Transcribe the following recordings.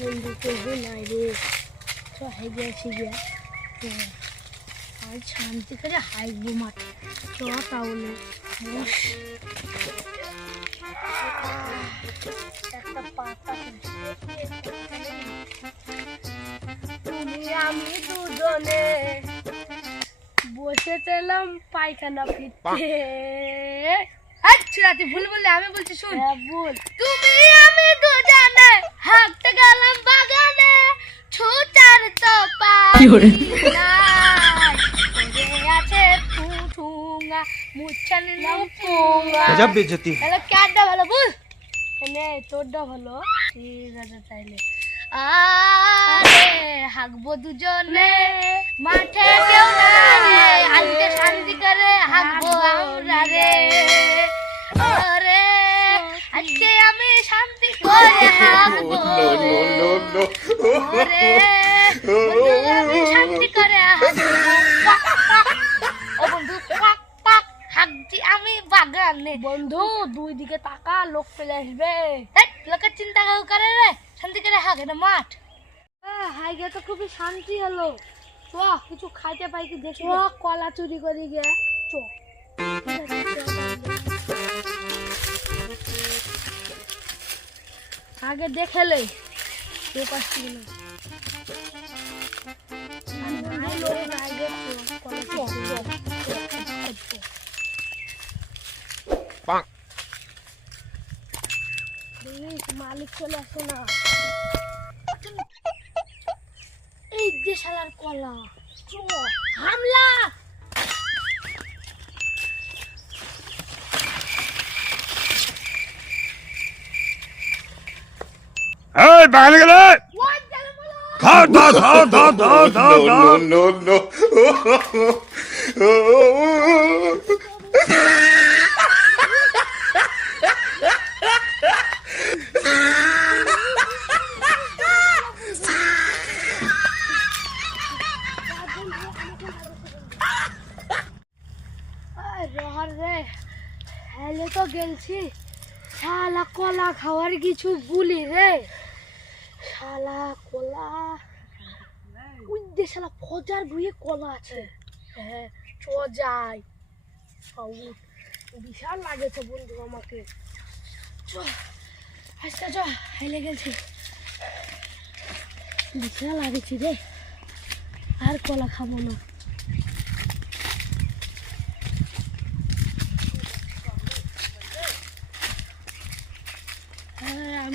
বন্ধু করব নাই রে। চ হেগে আসি গিয়া। আর শান্তি করে হাইকবো মাঠে। চ তাহলে। একটা পাতা তুমি আমি দুজনে বসে ছিলাম পায়খানা ফিরতে। আচ্ছা তুই ভুল বললে আমি বলছি শুন। হ্যাঁ বল। তুমি আমি দুজনে হাঁটতে গেলাম বাগানে ছুটার তো পারে ভালো ভালো। ঠিক আছে তাইলে। আরে দুজনে মাঠে কেউ আজকে শান্তি করে হাঁকবো আমরা রে। আজকে আমি শান্তি করে হাগবো আমি শান্তি করে ও বন্ধু পাক পাক হাগছি আমি বাগানে। বন্ধু দুই দিকে তাকা লোক ফেলে আসবে। লোকের চিন্তা কেউ করে রে? শান্তি করে হাগে না মাঠ। হাইগে তো খুবই শান্তি হলো। চ কিছু খাইতে পাই কি দেখি কলা চুরি করি গে। চ আগে দেখেলে পাচ্ছি না। মালিক চলে আসে না। এই যে শালার কলা হামলা! এই বাগানে গেলে। খাও দাও দাও দাও দাও দাও দাও তো গেলছি। শালা কলা খাওয়ার কিছু বুলি রে। শালা কলা। ওই শালা ফজার ভুঁয়ে কলা আছে। হ্যাঁ চ যাই। বিশাল লাগেছে বন্ধু আমাকে। চ আচ্ছা চ হেলে গেছি। বিশাল লাগেছি রে। আর কলা খাব না।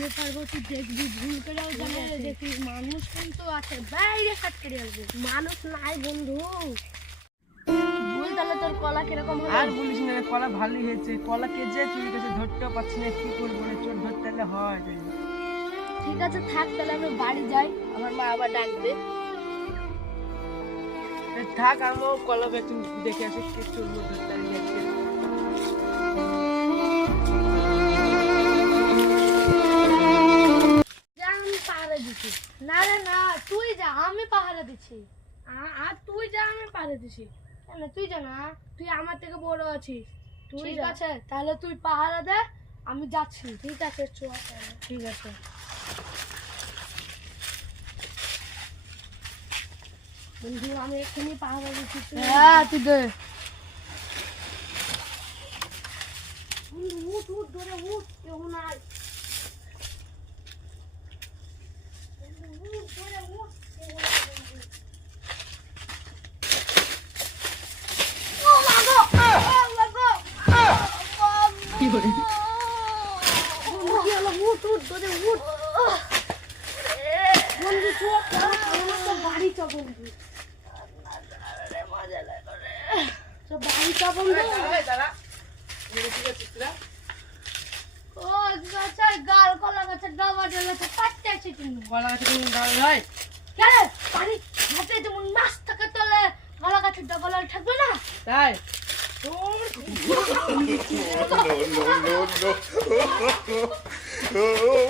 হ্যাঁ পারব তুই দেখবি ভুল করেও জানে দেখবি মানুষ কিন্তু আছে বাইরে কাট করে আসবে। মানুষ নাই বন্ধু। ভুল তাহলে তোর কলা কীরকম আর বলিস না রে, কলা ভালোই হয়েছে। কলা কে যে ধরতেও না কি করব চোর ধরতে হলে হয় ঠিক আছে থাক তাহলে আমি বাড়ি যাই। আমার মা আবার ডাকবে। থাক আমিও কলা বেচুন দেখে আসি ধরতে আমি পাহারা দিচ্ছি। আর তুই যা আমি পাহারা দিচ্ছি। কেন? তুই যা না তুই আমার থেকে বড় আছিস। তুই ঠিক আছে তাহলে তুই পাহারা দে আমি যাচ্ছি। ঠিক আছে চ ঠিক আছে। বন্ধু আমি এক্ষুনি পাহারা দিচ্ছি হ্যাঁ তুই দে। বন্ধু উঠ উঠ ধরে উঠ কেউ নাই বাড়ি চ বন্ধু বাড়ি চ বন্ধু গাল কলা গাছের ডাবা ডেলেছে পাটতে আছে কিন্তু কলা গাছে কোনো দাঁড়ায় হয় কেন পানি হাতে যেমন মাছ থাকে তাহলে কলা গাছের ডাবা লাল থাকবে না তাই no, no, no, no.